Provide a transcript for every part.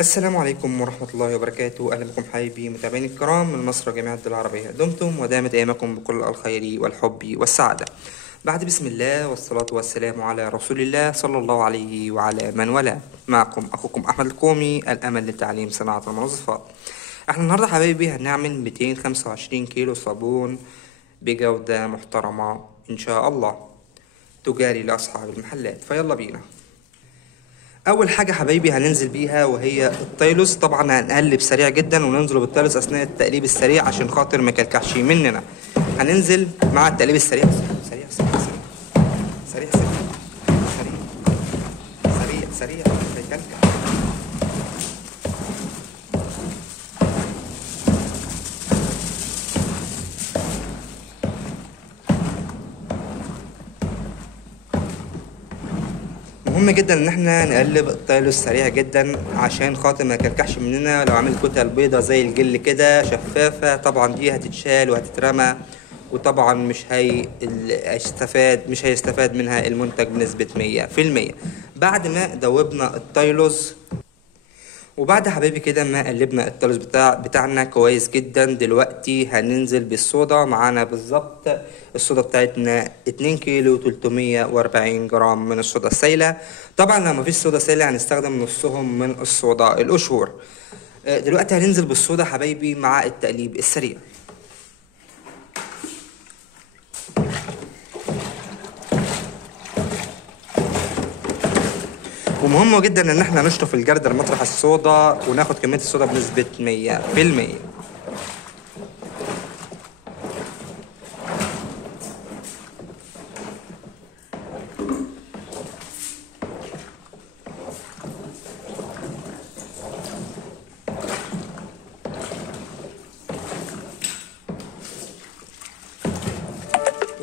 السلام عليكم ورحمة الله وبركاته. أهلا بكم حبايبي متابعيني الكرام من مصر وجميع الدول العربية. دمتم ودامت أيامكم بكل الخير والحب والسعادة. بعد بسم الله والصلاة والسلام على رسول الله صلى الله عليه وعلى من والاه. معكم أخوكم أحمد الكومي، الأمل لتعليم صناعة المنظفات. احنا النهاردة حبايبي هنعمل 225 كيلو صابون بجودة محترمة إن شاء الله، تجاري لأصحاب المحلات. فيلا بينا. اول حاجه حبايبي هننزل بيها وهي التايلوس. طبعا هنقلب سريع جدا وننزل بالتايلوس اثناء التقليب السريع عشان خاطر ما يكلكعش مننا. هننزل مع التقليب السريع سريع سريع سريع سريع سريع سريع يكلكع. مهم جدا ان احنا نقلب التايلوس سريع جدا عشان خاطر ما يكلكعش مننا. لو عملت كتل بيضة زي الجل كده شفافة، طبعا دي هتتشال وهتترمى، وطبعا مش هيستفاد منها المنتج بنسبة 100%. بعد ما دوبنا التايلوس وبعد حبايبي كده ما قلبنا التلج بتاعنا كويس جدا، دلوقتي هننزل بالصودا. معانا بالظبط الصودا بتاعتنا 2 كيلو 340 جرام من الصودا السائلة. طبعا لو مفيش صودا سائلة هنستخدم نصهم من الصودا القشور. دلوقتي هننزل بالصودا حبايبي مع التقليب السريع. ومهم جدا ان احنا نشطف الجردل مطرح الصودا وناخد كمية الصودا بنسبة 100%.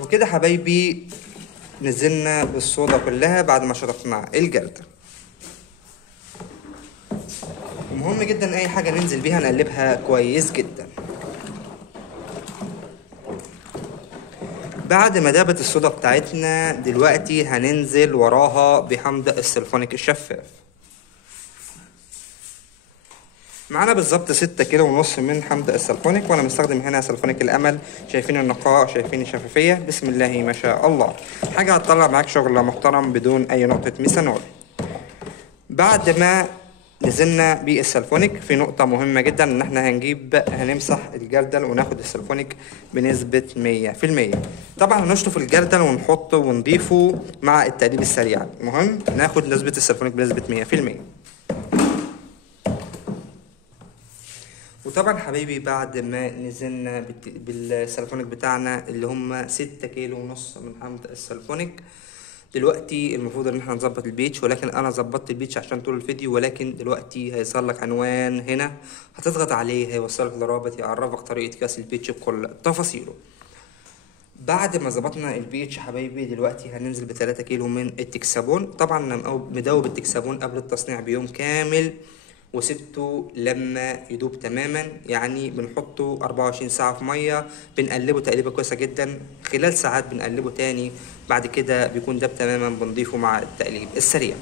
وكده حبايبي نزلنا بالصودا كلها بعد ما شطفنا الجردل. ومهم جدا اي حاجة ننزل بيها نقلبها كويس جدا. بعد ما دابت الصودا بتاعتنا دلوقتي هننزل وراها بحمض السلفونيك الشفاف. معانا بالظبط 6 كيلو ونص من حمض السلفونيك، وانا مستخدم هنا سلفونيك الامل. شايفين النقاء، شايفين الشفافية، بسم الله ما شاء الله. حاجة هتطلع معاك شغل محترم بدون اي نقطة ميثانول. بعد ما نزلنا بالسلفونيك في نقطة مهمة جدا ان احنا هنمسح الجردل وناخد السلفونيك بنسبة 100%. طبعا هنشطف الجردل ونحطه ونضيفه مع التقليب السريع. مهم ناخد نسبة السلفونيك بنسبة 100%. وطبعا حبايبي بعد ما نزلنا بالسلفونيك بتاعنا اللي هم 6 كيلو ونص من حمض السلفونيك، دلوقتي المفروض ان احنا نظبط البيتش، ولكن انا ظبطت البيتش عشان طول الفيديو. ولكن دلوقتي هيظهر لك عنوان هنا، هتضغط عليه هيوصلك لرابط يعرفك طريقة قياس البيتش بكل تفاصيله. بعد ما ظبطنا البيتش حبايبي دلوقتي هننزل ب3 كيلو من التكسابون. طبعا انا مدوب التكسابون قبل التصنيع بيوم كامل وسبته لما يدوب تماما، يعني بنحطه 24 ساعة في مية، بنقلبه تقليبة كويسة جدا، خلال ساعات بنقلبه تاني، بعد كده بيكون داب تماما بنضيفه مع التقليب السريع.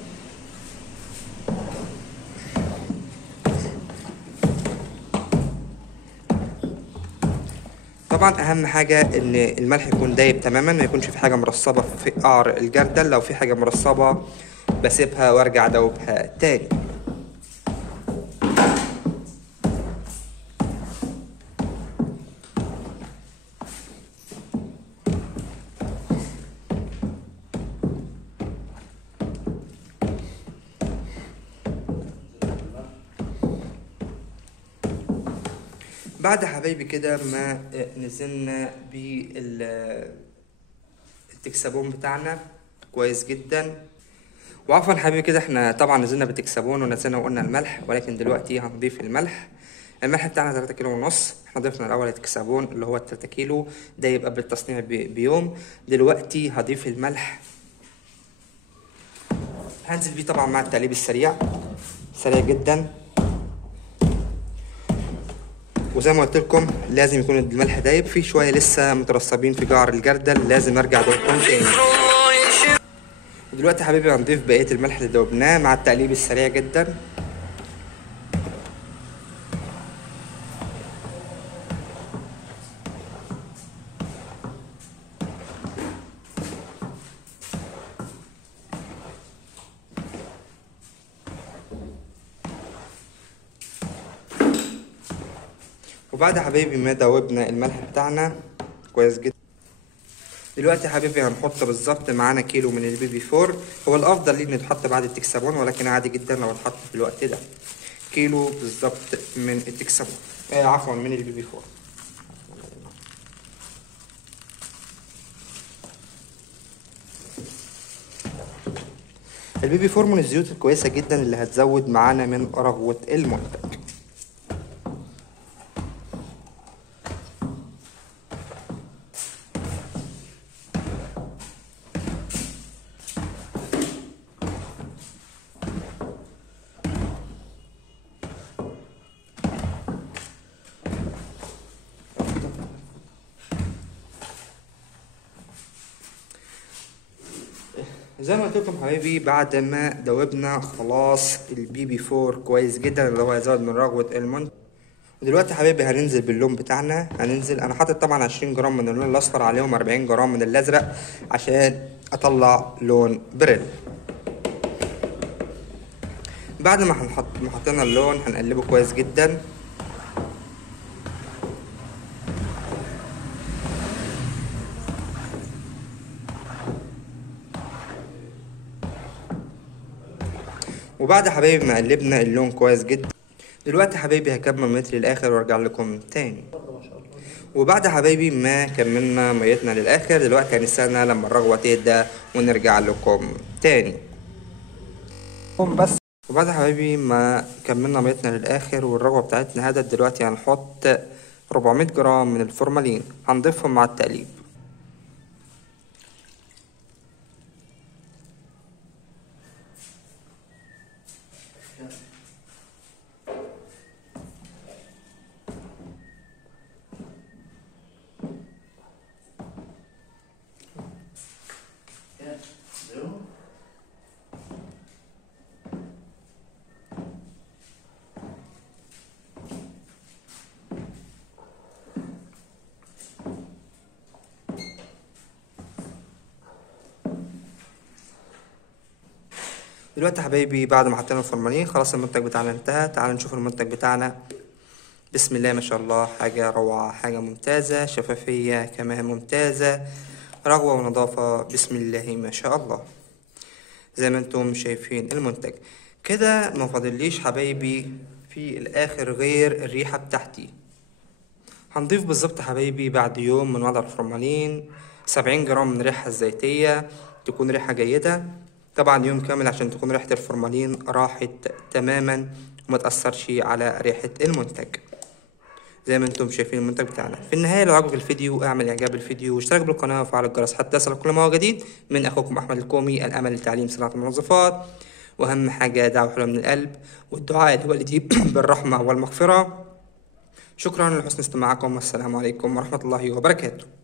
طبعا اهم حاجة ان الملح يكون دايب تماما، ما يكونش في حاجة مرصبة في قعر الجردل. لو في حاجة مرصبة بسيبها وارجع ادوبها تاني. بعد حبايبي كده ما نزلنا بالتكسابون بتاعنا كويس جدا. وعفوا حبايبي كده احنا طبعا نزلنا بالتكسابون ونزلنا وقلنا الملح، ولكن دلوقتي هنضيف الملح. الملح بتاعنا 3 كيلو ونص. احنا ضفنا الاول التكسابون اللي هو 3 كيلو ده يبقى قبل التصنيع بيوم. دلوقتي هضيف الملح، هنزل بيه طبعا مع التقليب السريع سريع جدا. وزي ما قلت لكم لازم يكون الملح دايب، في شويه لسه مترسبين في جعر الجردل، لازم ارجع ادوبهم تاني. ودلوقتي حبيبي هنضيف بقيه الملح اللي دوبناه مع التقليب السريع جدا. وبعد يا حبايبي ما دوبنا الملح بتاعنا كويس جدا، دلوقتي يا حبيبي هنحط بالظبط معانا كيلو من البيبي فور. هو الافضل ليه انه يتحط بعد التكسبون، ولكن عادي جدا لو اتحط في الوقت ده. كيلو بالظبط من التكسبون، عفوا من البيبي فور. البيبي فور من الزيوت الكويسه جدا اللي هتزود معانا من رغوه المنتج. زي ما قلت لكم حبايبي، بعد ما دوبنا خلاص البيبي فور كويس جدا اللي هو هيزود من رغوه المنتج. ودلوقتي يا حبايبي هننزل باللون بتاعنا. انا حاطط طبعا 20 جرام من اللون الاصفر عليهم 40 جرام من الازرق عشان اطلع لون بريل. بعد ما حطينا اللون هنقلبه كويس جدا. وبعد يا حبايبي ما قلبنا اللون كويس جدا، دلوقتي يا حبايبي هكمل ميتي للاخر وارجع لكم تاني. وبعد يا حبايبي ما كملنا ميتنا للاخر، دلوقتي هنستنى لما الرغوه تهدى ونرجع لكم تاني. وبعد يا حبايبي ما كملنا ميتنا للاخر والرغوه بتاعتنا هدت، دلوقتي هنحط 400 جرام من الفورمالين هنضيفهم مع التقليب. دلوقتي يا حبايبي بعد ما حطينا الفورمالين خلاص المنتج بتاعنا انتهى. تعالوا نشوف المنتج بتاعنا. بسم الله ما شاء الله، حاجة روعة، حاجة ممتازة، شفافية كمان ممتازة، رغوة ونظافة بسم الله ما شاء الله. زي ما انتم شايفين المنتج كده. ما فاضليش حبايبي في الاخر غير الريحة بتاعتي. هنضيف بالظبط حبايبي بعد يوم من وضع الفورمالين 70 جرام من الريحة الزيتية، تكون ريحة جيدة. طبعا يوم كامل عشان تكون ريحة الفورمالين راحت تماما وما تأثرش على ريحة المنتج. زي ما انتم شايفين المنتج بتاعنا. في النهاية لو عجبك الفيديو اعمل اعجاب الفيديو واشترك بالقناة وفعل الجرس حتى يصلك كل ما هو جديد. من اخوكم احمد الكومي، الامل لتعليم صناعة المنظفات. واهم حاجة دعوة حلوة من القلب والدعاء لوالدي بالرحمة والمغفرة. شكرا لحسن استماعكم والسلام عليكم ورحمة الله وبركاته.